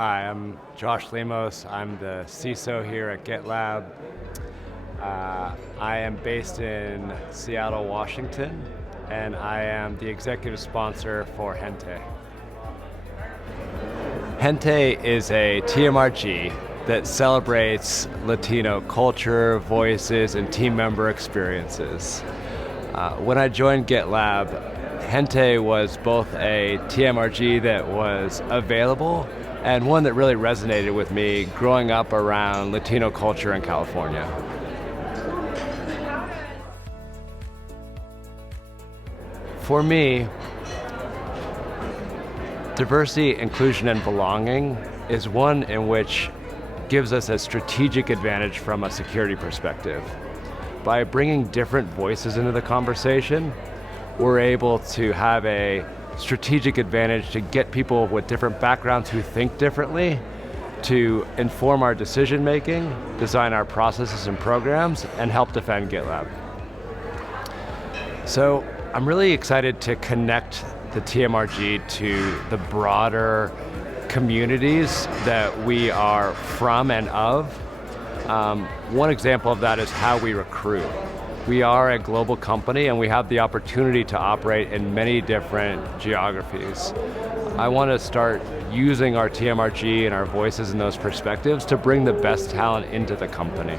Hi, I'm Josh Lemos. I'm the CISO here at GitLab. I am based in Seattle, Washington, and I am the executive sponsor for Gente. Gente is a TMRG that celebrates Latino culture, voices, and team member experiences. When I joined GitLab, Gente was both a TMRG that was available and one that really resonated with me growing up around Latino culture in California. For me, diversity, inclusion, and belonging is one in which gives us a strategic advantage from a security perspective. By bringing different voices into the conversation, we're able to have a strategic advantage to get people with different backgrounds who think differently to inform our decision making, design our processes and programs, and help defend GitLab. So I'm really excited to connect the TMRG to the broader communities that we are from and of. One example of that is how we recruit. We are a global company and we have the opportunity to operate in many different geographies. I want to start using our TMRG and our voices and those perspectives to bring the best talent into the company.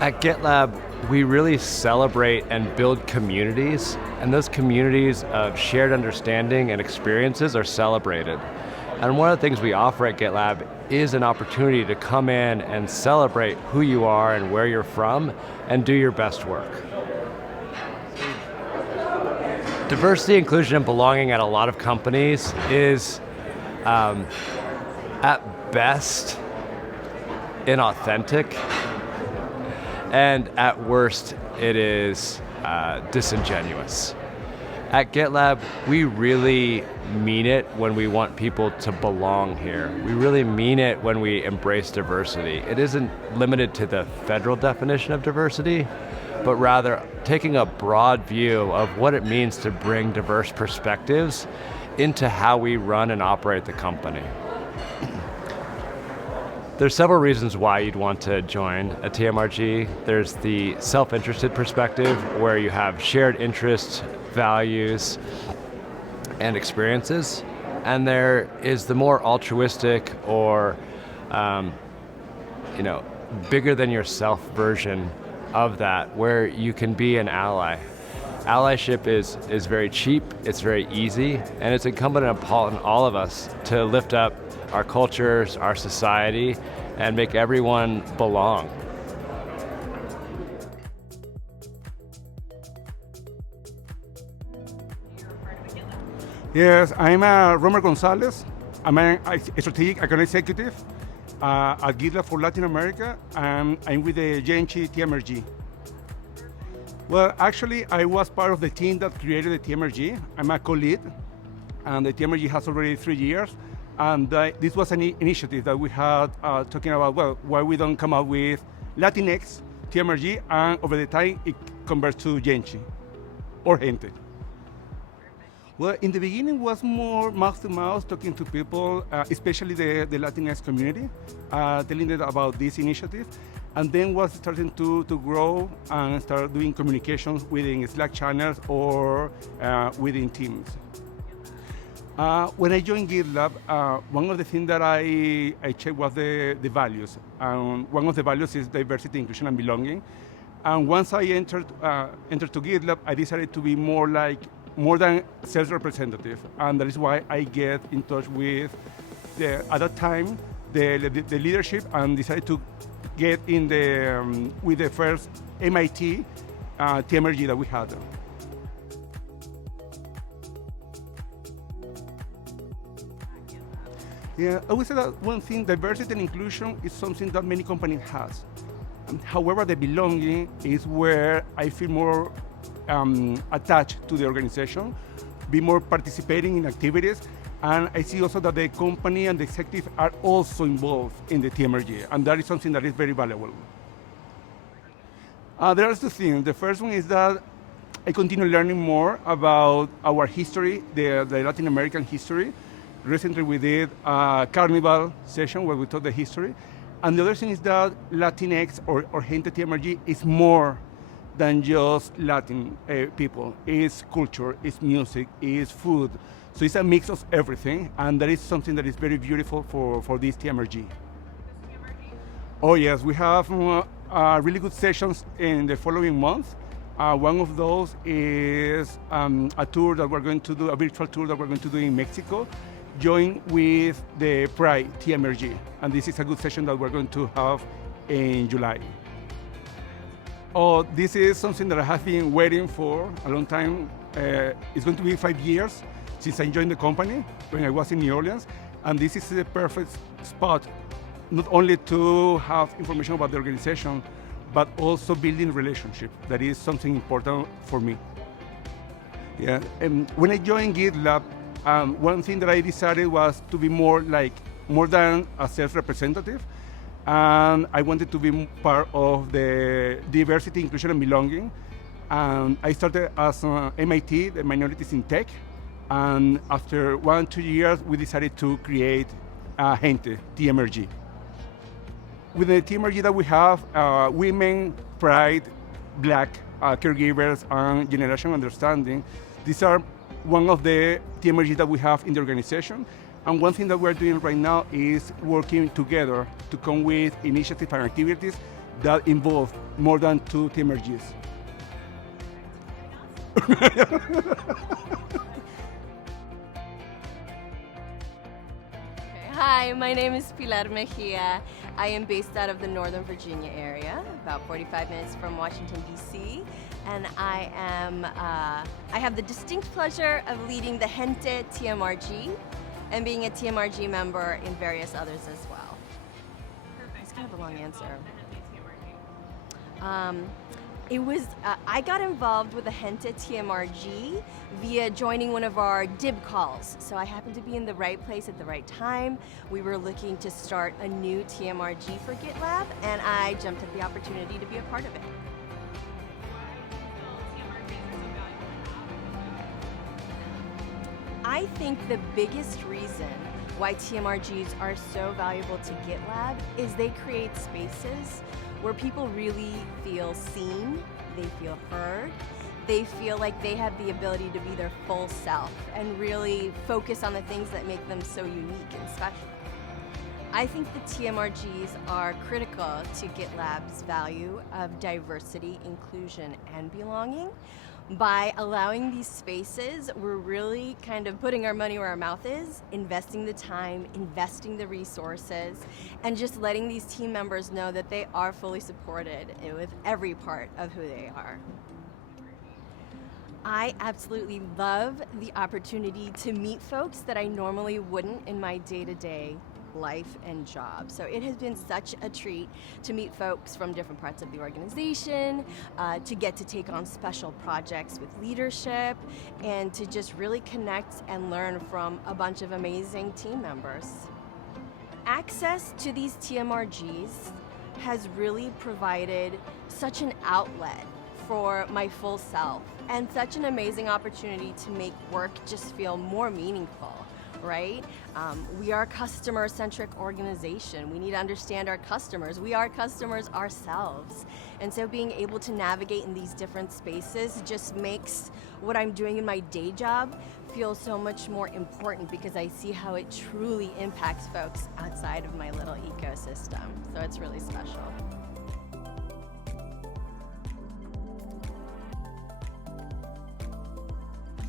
At GitLab, we really celebrate and build communities, and those communities of shared understanding and experiences are celebrated. And one of the things we offer at GitLab is an opportunity to come in and celebrate who you are and where you're from and do your best work. Diversity, inclusion, and belonging at a lot of companies is, at best, inauthentic, and at worst, it is disingenuous. At GitLab, we really mean it when we want people to belong here. We really mean it when we embrace diversity. It isn't limited to the federal definition of diversity, but rather taking a broad view of what it means to bring diverse perspectives into how we run and operate the company. There's several reasons why you'd want to join a TMRG. There's the self-interested perspective, where you have shared interests, values, and experiences. And there is the more altruistic or bigger than yourself version of that, where you can be an ally. Allyship is very cheap, it's very easy, and it's incumbent upon all of us to lift up our cultures, our society, and make everyone belong. Yes, I'm Romer Gonzalez. I'm a strategic account executive at GitLab for Latin America, and I'm with the Gente TMRG. Well, actually, I was part of the team that created the TMRG. I'm a co-lead, and the TMRG has already 3 years. And this was an initiative that we had talking about, well, why we don't come up with Latinx TMRG, and over the time it converts to Gente or Gente. Well, in the beginning was more mouth to mouth, talking to people, especially the Latinx community, telling them about this initiative, and then was starting to grow and start doing communications within Slack channels or within teams. When I joined GitLab, one of the things that I checked was the values. One of the values is diversity, inclusion, and belonging. And once I entered to GitLab, I decided to be more than sales representative, and that is why I get in touch with at that time the leadership, and decided to get in with the first MIT TMRG that we had. Yeah, I would say that one thing, diversity and inclusion is something that many companies has. However, the belonging is where I feel more attached to the organization, be more participating in activities, and I see also that the company and the executive are also involved in the TMRG, and that is something that is very valuable. There are two things. The first one is that I continue learning more about our history, the Latin American history. Recently we did a carnival session where we taught the history. And the other thing is that Latinx or Gente TMRG is more than just Latin people. It's culture, it's music, it's food. So it's a mix of everything, and that is something that is very beautiful for this TMRG. Oh yes, we have really good sessions in the following month. One of those is a tour that we're going to do, a virtual tour that we're going to do in Mexico, join with the Pride TMRG. And this is a good session that we're going to have in July. Oh, this is something that I have been waiting for a long time. It's going to be 5 years since I joined the company when I was in New Orleans. And this is the perfect spot, not only to have information about the organization, but also building relationship. That is something important for me. Yeah, and when I joined GitLab, one thing that I decided was to be more than a sales representative. And I wanted to be part of the diversity, inclusion, and belonging. And I started as MIT, the Minorities in Tech. And after 1-2 years, we decided to create Gente, TMRG. With the TMRG that we have, women, pride, Black caregivers, and generation understanding, these are one of the TMRG that we have in the organization. And one thing that we're doing right now is working together to come with initiatives and activities that involve more than 2 TMRGs. Hi, my name is Pilar Mejia. I am based out of the Northern Virginia area, about 45 minutes from Washington, D.C. And I have the distinct pleasure of leading the Gente TMRG and being a TMRG member in various others as well. Perfect. It's kind of a long answer. I got involved with the Gente TMRG via joining one of our DIB calls. So I happened to be in the right place at the right time. We were looking to start a new TMRG for GitLab, and I jumped at the opportunity to be a part of it. I think the biggest reason why TMRGs are so valuable to GitLab is they create spaces where people really feel seen, they feel heard, they feel like they have the ability to be their full self and really focus on the things that make them so unique and special. I think the TMRGs are critical to GitLab's value of diversity, inclusion, and belonging. By allowing these spaces, we're really kind of putting our money where our mouth is, investing the time, investing the resources, and just letting these team members know that they are fully supported with every part of who they are. I absolutely love the opportunity to meet folks that I normally wouldn't in my day-to-day life and job. So it has been such a treat to meet folks from different parts of the organization, to get to take on special projects with leadership, and to just really connect and learn from a bunch of amazing team members. Access to these TMRGs has really provided such an outlet for my full self and such an amazing opportunity to make work just feel more meaningful. Right? We are a customer-centric organization. We need to understand our customers. We are customers ourselves. And so being able to navigate in these different spaces just makes what I'm doing in my day job feel so much more important because I see how it truly impacts folks outside of my little ecosystem. So it's really special.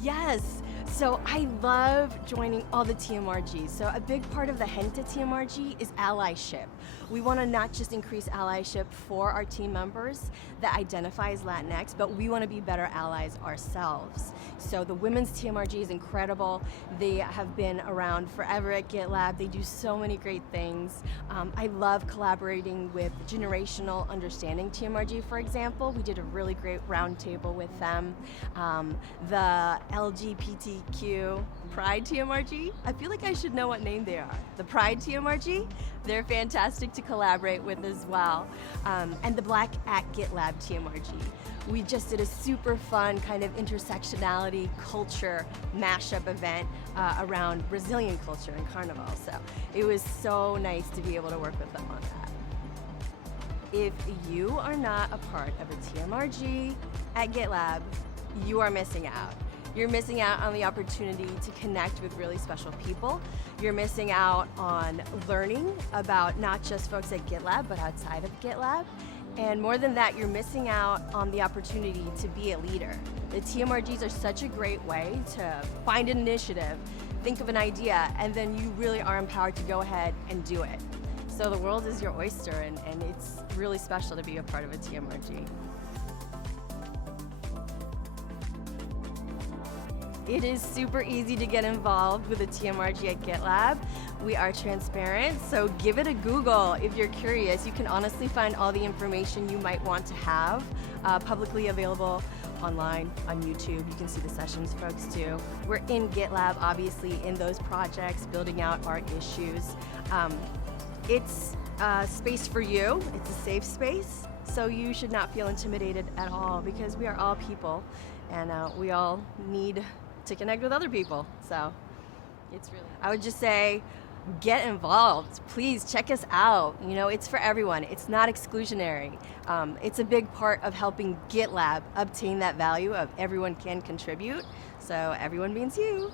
Yes. So I love joining all the TMRGs. So a big part of the Gente TMRG is allyship. We want to not just increase allyship for our team members that identify as Latinx, but we want to be better allies ourselves. So the women's TMRG is incredible. They have been around forever at GitLab. They do so many great things. I love collaborating with Generational Understanding TMRG, for example. We did a really great roundtable with them. The LGBT LGBTQ Pride TMRG. I feel like I should know what name they are. The Pride TMRG, they're fantastic to collaborate with as well. And the Black at GitLab TMRG. We just did a super fun kind of intersectionality culture mashup event around Brazilian culture and Carnival. So it was so nice to be able to work with them on that. If you are not a part of a TMRG at GitLab, you are missing out. You're missing out on the opportunity to connect with really special people. You're missing out on learning about not just folks at GitLab, but outside of GitLab. And more than that, you're missing out on the opportunity to be a leader. The TMRGs are such a great way to find an initiative, think of an idea, and then you really are empowered to go ahead and do it. So the world is your oyster, and it's really special to be a part of a TMRG. It is super easy to get involved with a TMRG at GitLab. We are transparent, so give it a Google if you're curious. You can honestly find all the information you might want to have publicly available online on YouTube. You can see the sessions folks do. We're in GitLab, obviously, in those projects, building out our issues. It's a space for you. It's a safe space, so you should not feel intimidated at all because we are all people, and we all need to connect with other people. So it's really, I would just say, get involved. Please check us out. You know, it's for everyone. It's not exclusionary. It's a big part of helping GitLab obtain that value of everyone can contribute. So everyone means you.